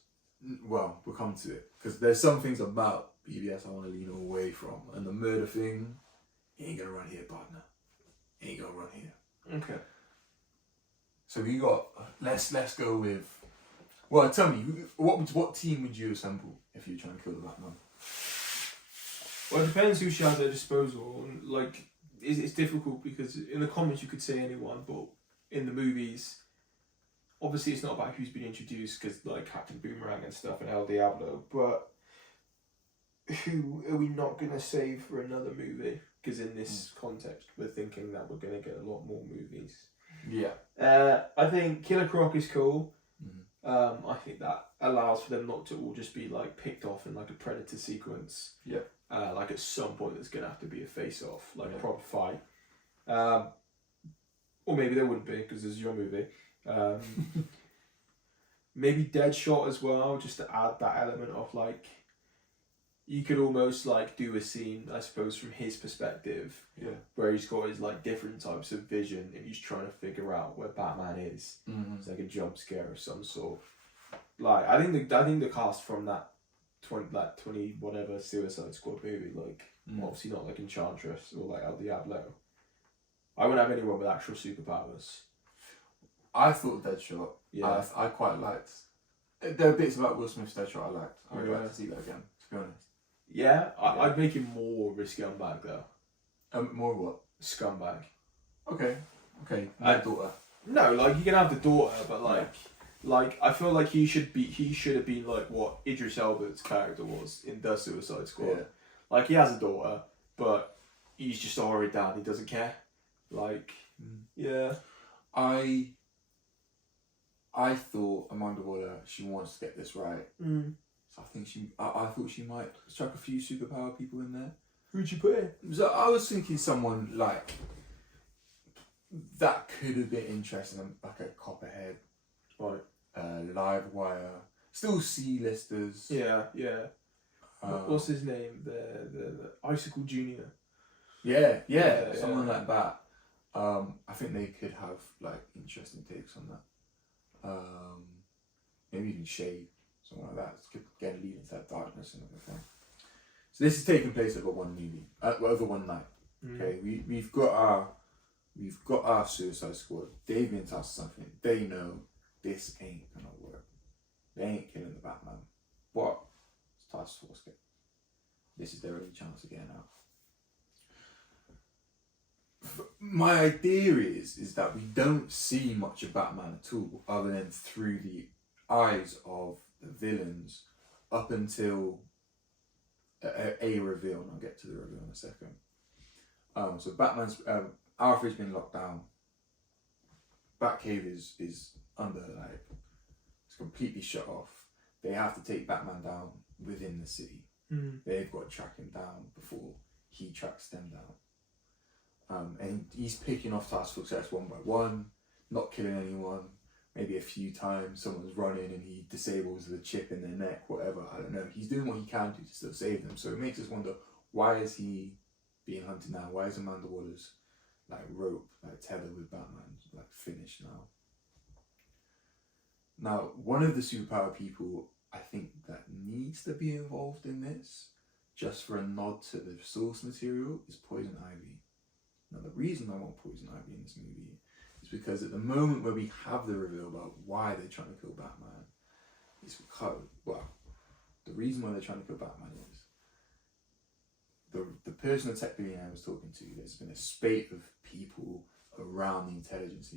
Well, we'll come to it because there's some things about BBS I want to lean away from, and the murder thing, he ain't gonna run here, partner. He ain't gonna run here. Okay. So we got let's go with. Well, tell me, what team would you assemble if you were trying to kill the Batman? Well, it depends who she has at her disposal. Like, it's difficult because in the comics you could say anyone, but in the movies, obviously it's not about who's been introduced because like Captain Boomerang and stuff and El Diablo, but who are we not going to save for another movie? Because in this context, we're thinking that we're going to get a lot more movies. Yeah. I think Killer Croc is cool. I think that allows for them not to all just be like picked off in like a Predator sequence. Yeah. Like at some point there's going to have to be a face-off, like a proper fight. Or maybe there wouldn't be because this is your movie. Maybe Deadshot as well, just to add that element of like you could almost like do a scene, I suppose, from his perspective, where he's got his like different types of vision, and he's trying to figure out where Batman is. It's like a jump scare of some sort. Like I think the cast from that 20 whatever Suicide Squad movie, like obviously not like Enchantress or like El Diablo. I wouldn't have anyone with actual superpowers. I thought Deadshot. Yeah, I quite liked. There are bits about Will Smith's Deadshot I liked. I would like to see that again, to be honest. Yeah, I'd make him more of a scumbag though. More what? Scumbag. Okay. My daughter. No, like you can have the daughter, but like I feel like he should have been like what Idris Elba's character was in The Suicide Squad. Yeah. Like he has a daughter, but he's just a horrid dad. He doesn't care. Like, yeah. I thought Amanda Waller, she wants to get this right. So I think I thought she might strike a few superpower people in there. Who'd you put in? So I was thinking someone like that could have been interesting, like a Copperhead, Right. Livewire, still C-listers. Yeah. What's his name? The Icicle Junior. Yeah, someone like that. I think they could have like interesting takes on that. Maybe even Shade, something like that. Could get a lead into that darkness and everything. So this is taking place over one movie, over one night. Okay, we've got our Suicide Squad. They've been tasked something. They know this ain't gonna work. They ain't killing the Batman, but it's Task Force. This is their only chance of getting out. My idea is that we don't see much of Batman at all, other than through the eyes of the villains, up until a reveal, and I'll get to the reveal in a second. So Batman's Alfred's been locked down. Batcave is under it's completely shut off. They have to take Batman down within the city. They've got to track him down before he tracks them down. And he's picking off task forces one by one, not killing anyone. Maybe a few times someone's running and he disables the chip in their neck, whatever. I don't know. He's doing what he can do to still save them. So it makes us wonder, why is he being hunted now? Why is Amanda Waller's rope, tether with Batman, finished now? Now, one of the superpower people I think that needs to be involved in this, just for a nod to the source material, is Poison Ivy. Now, the reason I want Poison Ivy in this movie is because at the moment where we have the reveal about why they're trying to kill Batman, is because, the reason why they're trying to kill Batman is the person, the tech billionaire I was talking to, there's been a spate of people around the intelligence,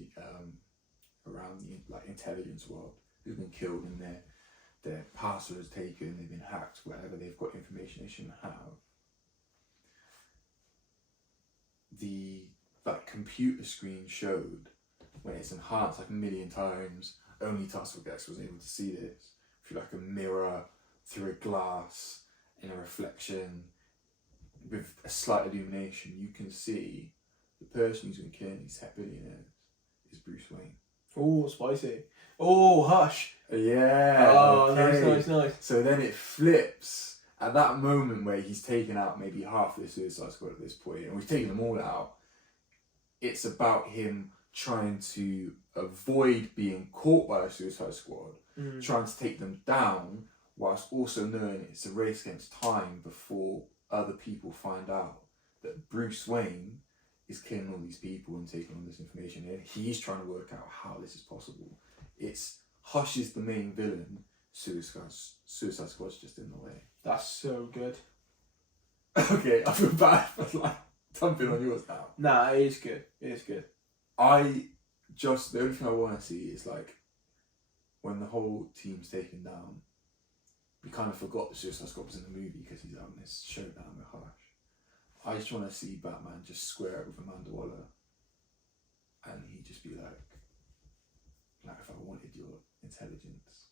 intelligence world who've been killed and their passwords taken, they've been hacked, whatever, they've got information they shouldn't have. The computer screen showed, when it's enhanced a million times, only Task Force X was able to see this, through a mirror, through a glass, in a reflection, with a slight illumination, you can see the person who's been killing these tech billionaires is Bruce Wayne. Oh, spicy. Oh, Hush. Yeah. Oh, okay. nice. So then it flips at that moment where he's taken out maybe half the Suicide Squad at this point, and we've taken them all out. It's about him trying to avoid being caught by a Suicide Squad, trying to take them down, whilst also knowing it's a race against time before other people find out that Bruce Wayne is killing all these people and taking all this information in. He's trying to work out how this is possible. It's Hush is the main villain. Suicide Squad's just in the way. That's so good. Okay, I feel bad for dumping on yours now. Nah, it is good. The only thing I want to see is when the whole team's taken down, we kind of forgot the Suicide Squad was in the movie because he's having this showdown with Hush. I just want to see Batman just square up with Amanda Waller, and he'd just be like, if I wanted your intelligence,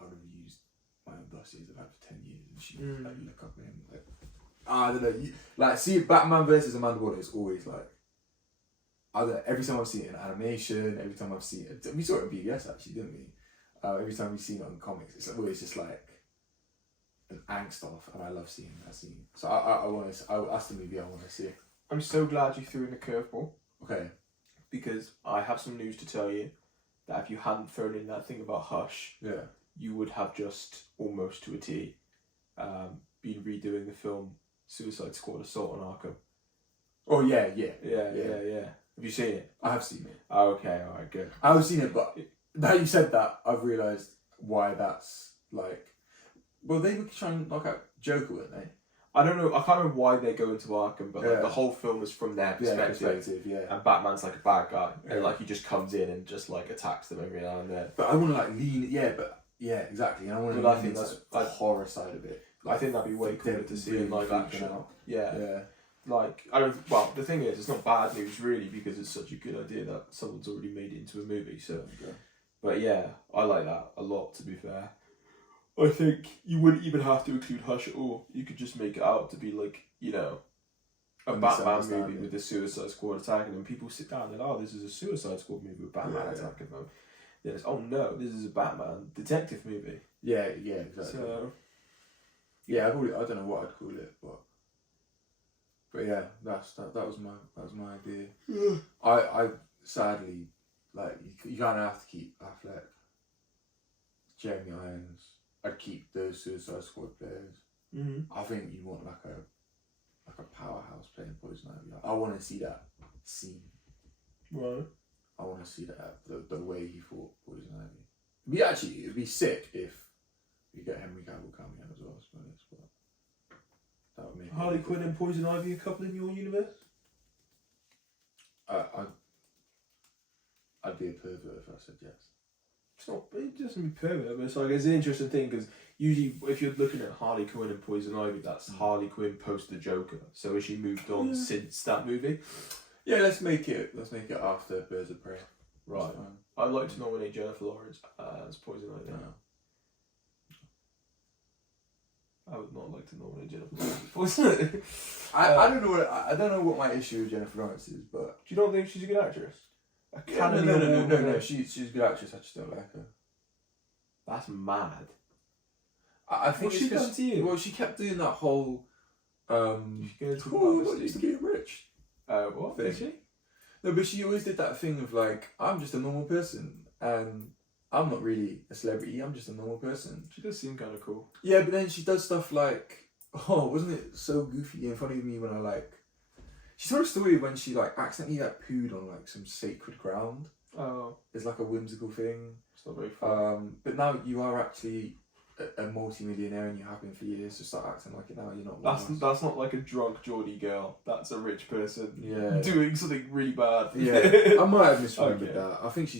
I would have used my own buses I've had for 10 years, and she would look up at him I don't know. See Batman versus Amanda Waller is always every time I've seen it in animation, every time I've seen it, we saw it in BBS actually, didn't we? Every time we've seen it on comics, it's always just an angst off, and I love seeing that scene. So I want to. That's the movie I want to see. I'm so glad you threw in a curveball. Okay. Because I have some news to tell you that if you hadn't thrown in that thing about Hush, you would have just almost to a T been redoing the film Suicide Squad: Assault on Arkham. Oh yeah. Have you seen it? I have seen it. Oh, okay, all right, good. I have seen it, but now you said that, I've realised why that's like. Well, they were trying to knock out Joker, weren't they? I don't know. I can't remember why they go into Arkham, but like the whole film is from their perspective. And Batman's like a bad guy, and like he just comes in and just like attacks them every now and then. But I want to like lean. Exactly. And I want to. I think that's the horror side of it. I think that'd be way cooler to see in live action. Yeah. Like I don't. Well, the thing is, it's not bad news really because it's such a good idea that someone's already made it into a movie. So, but yeah, I like that a lot. To be fair, I think you wouldn't even have to include Hush at all. You could just make it out to be like a Batman movie with the Suicide Squad attacking them. People sit down and this is a Suicide Squad movie with Batman attacking them. Then it's no, this is a Batman detective movie. Yeah, exactly. So, yeah, I don't know what I'd call it, but yeah, that was my idea. Yeah. I sadly like you kind of have to keep Affleck, Jeremy Irons. I'd keep those Suicide Squad players. Mm-hmm. I think you want like a powerhouse playing Poison Ivy. I want to see that scene. Right. I want to see that the way he fought Poison Ivy. It'd be sick if we get Henry Cavill coming in as well. But that would make Harley Quinn and Poison Ivy a couple in your universe? I'd be a pervert if I said yes. It's not. It doesn't be pervert, but it's like it's an interesting thing because usually if you're looking at Harley Quinn and Poison Ivy, that's Harley Quinn post the Joker. So has she moved on since that movie? Yeah, let's make it after Birds of Prey. Right. I'd like to nominate Jennifer Lawrence as Poison Ivy. No. I would not like to nominate Jennifer Lawrence as Poison Ivy. I don't know what my issue with Jennifer Lawrence is, but do you not think she's a good actress? No. She's a good actress. I just don't like her. That's mad. I think what's she done to you? Well, she kept doing that whole. Used to be rich. What? Thing. Did she? No, but she always did that thing of like, I'm just a normal person, and I'm not really a celebrity. I'm just a normal person. She does seem kind of cool. Yeah, but then she does stuff like, wasn't it so goofy and funny to me when I like. She told a story when she like accidentally pooed on like some sacred ground. Oh. It's like a whimsical thing. It's not very fun. But now you are actually a multi-millionaire and you have been for years, so start acting like it now. You're not. That's not like a drunk Geordie girl. That's a rich person. Yeah. Doing something really bad. Yeah. I might have misremembered that. I think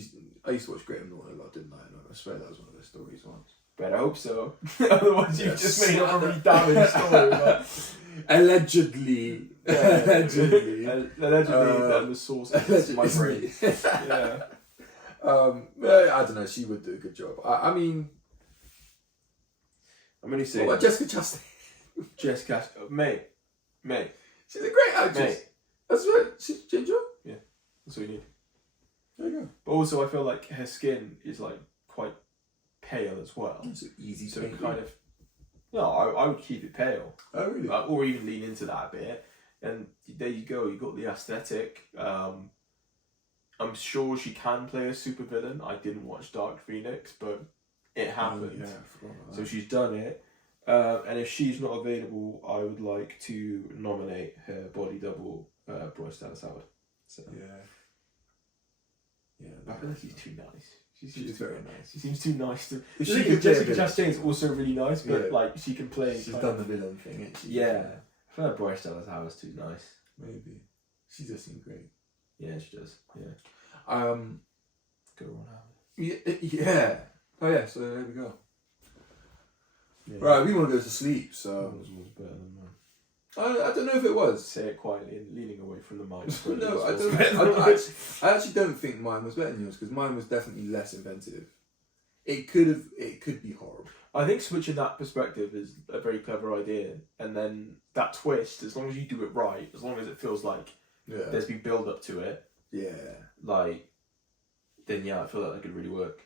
I used to watch Great and Norton a lot, didn't I? And I swear that was one of those stories once. Better hope so. Otherwise, you've just made up a really damning story. Allegedly. Allegedly, that was source of my brain. Yeah. I don't know. She would do a good job. I mean, I'm only saying. What about Jessica Chastain? Jessica, mate. She's a great actress. Mate. That's right. She's ginger. Yeah, that's what you need. There you go. But also, I feel like her skin is like quite pale as well. It's easy so to kind of. No, I would keep it pale. Oh really? Or even lean into that a bit. And there you go. You got the aesthetic. I'm sure she can play a supervillain. I didn't watch Dark Phoenix, but it happened. Yeah, I forgot about that. So she's done it. And if she's not available, I would like to nominate her body double, Bryce Dallas Howard. So I feel like she's too nice. She's very nice. She seems too nice to. Jessica Chastain is also really nice, but like she can play. She's done the villain thing, ain't she? Yeah, I feel like Bryce Dallas Howard's too nice. Maybe she does seem great. Yeah, she does. Yeah. Go on, Howard. Yeah. Oh yeah. So there we go. Yeah. Right, we want to go to sleep. So was better than mine. I don't know if it was. Say it quietly and leaning away from the mic. No, I actually don't think mine was better than yours because mine was definitely less inventive. It could be horrible. I think switching that perspective is a very clever idea, and then that twist, as long as you do it right, as long as it feels like there's been build up to it, then I feel like that could really work.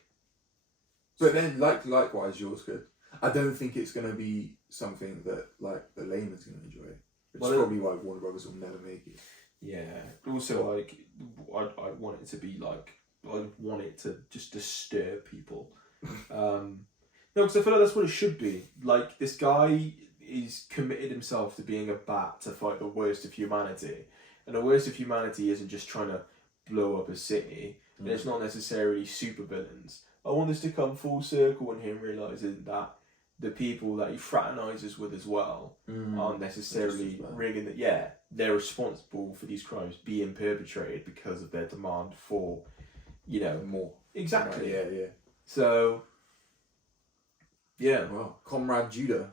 But then, likewise, yours could. I don't think it's going to be something that like the layman's going to enjoy. Which Well, is probably why Warner Brothers will never make it. Yeah. Also, like, I want it to be like, I want it to just disturb people. No, because I feel like that's what it should be. Like, this guy is committed himself to being a bat to fight the worst of humanity, and the worst of humanity isn't just trying to blow up a city. And it's not necessarily supervillains. I want this to come full circle and him realising that the people that he fraternises with as well aren't necessarily ringing that, yeah, they're responsible for these crimes being perpetrated because of their demand for, you know, more. Exactly. Right, yeah. So, yeah. Well, Comrade Judah.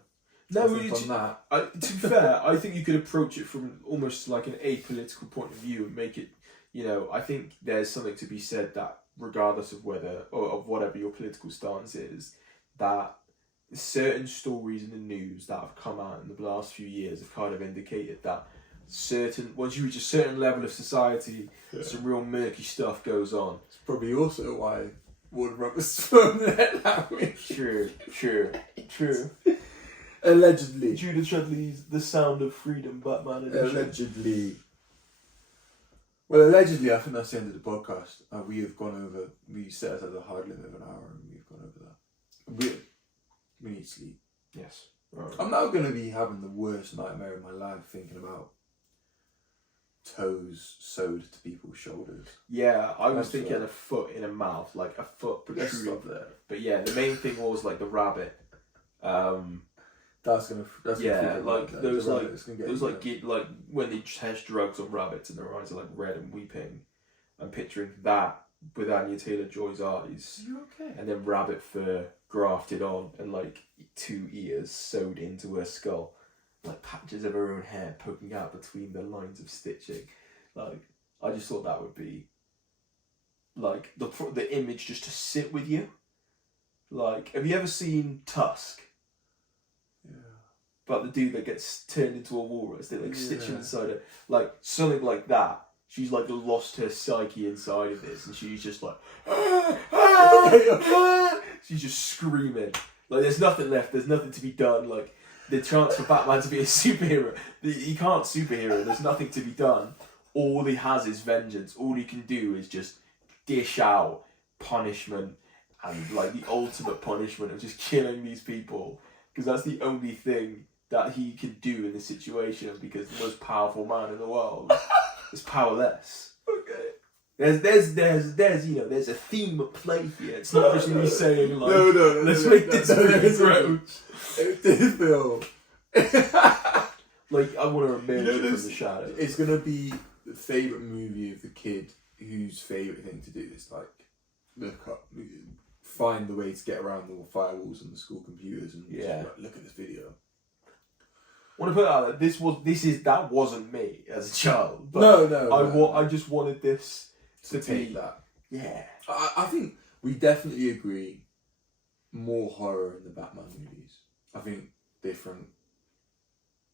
No, on that. To be fair, I think you could approach it from almost like an apolitical point of view and make it, you know, I think there's something to be said that regardless of whether, or of whatever your political stance is, that certain stories in the news that have come out in the last few years have kind of indicated that once you reach a certain level of society, some real murky stuff goes on. It's probably also why Warner Brothers filmed that language. True. Allegedly. Judah Chudley's The Sound of Freedom Batman edition. Allegedly. Well, allegedly, I think that's the end of the podcast. We have gone over, we set us as a hard limit of an hour and we've gone over that. We need sleep. Yes. Right. I'm now going to be having the worst nightmare of my life thinking about toes sewed to people's shoulders. Yeah, I was thinking a foot in a mouth, like a foot protruding there. But yeah, the main thing was like the rabbit. That's gonna like those like when they test drugs on rabbits and their eyes are like red and weeping. I'm picturing that with Anya Taylor-Joy's eyes. Are you okay? And then rabbit fur grafted on and like 2 ears sewed into her skull, like patches of her own hair poking out between the lines of stitching. Like, I just thought that would be like the image just to sit with you. Like, have you ever seen Tusk? Yeah. About the dude that gets turned into a walrus, they like stitch him inside it, like something like that. She's like lost her psyche inside of this, and she's just like, she's just screaming. Like, there's nothing left. There's nothing to be done. Like, the chance for Batman to be a superhero, he can't superhero. There's nothing to be done. All he has is vengeance. All he can do is just dish out punishment, and like the ultimate punishment of just killing these people, because that's the only thing that he can do in this situation, because the most powerful man in the world is powerless. Okay. There's you know, there's a theme at play here. It's not just me saying like, let's make this approach. It did feel like I want to remove it from the shadow. It's gonna be the favourite movie of the kid whose favourite thing to do is like look up, find the way to get around all the firewalls and the school computers and just, like, look at this video. I want to put it out there, that wasn't me as a child. But No. I just wanted this to take be that. Yeah. I think we definitely agree. More horror in the Batman movies. I think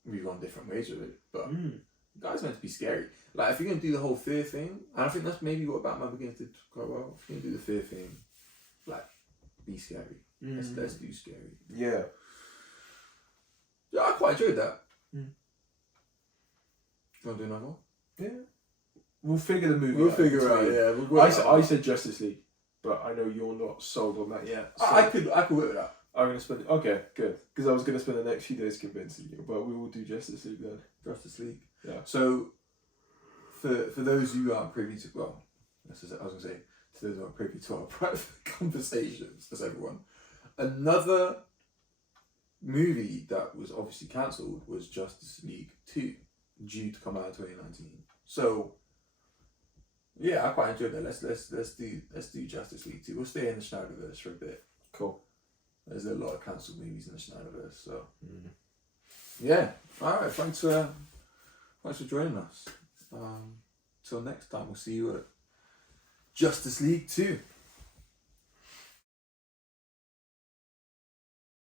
we've gone different ways with it, but the guy's meant to be scary. Like, if you're going to do the whole fear thing, and I think that's maybe what Batman Begins did quite well. If you're going to do the fear thing, like, be scary. Let's do scary. Yeah. Yeah, I quite enjoyed that. You want to do another one? Yeah. We'll figure the movie We'll out. figure out, yeah. I said Justice League, but I know you're not sold on that yet. So I could work with that. I'm going to spend... Okay, good. Because I was going to spend the next few days convincing you, but we will do Justice League then. Justice League. Yeah. So, for those who aren't privy to... Well, I was going to say, to those who aren't privy to our private conversations, as everyone, another movie that was obviously cancelled was Justice League 2, due to come out in 2019. So, yeah, I quite enjoyed that. Let's do Justice League 2. We'll stay in the Snyderverse for a bit. Cool. There's a lot of cancelled movies in the Snyderverse, so yeah. All right, thanks for joining us. Till next time, we'll see you at Justice League 2.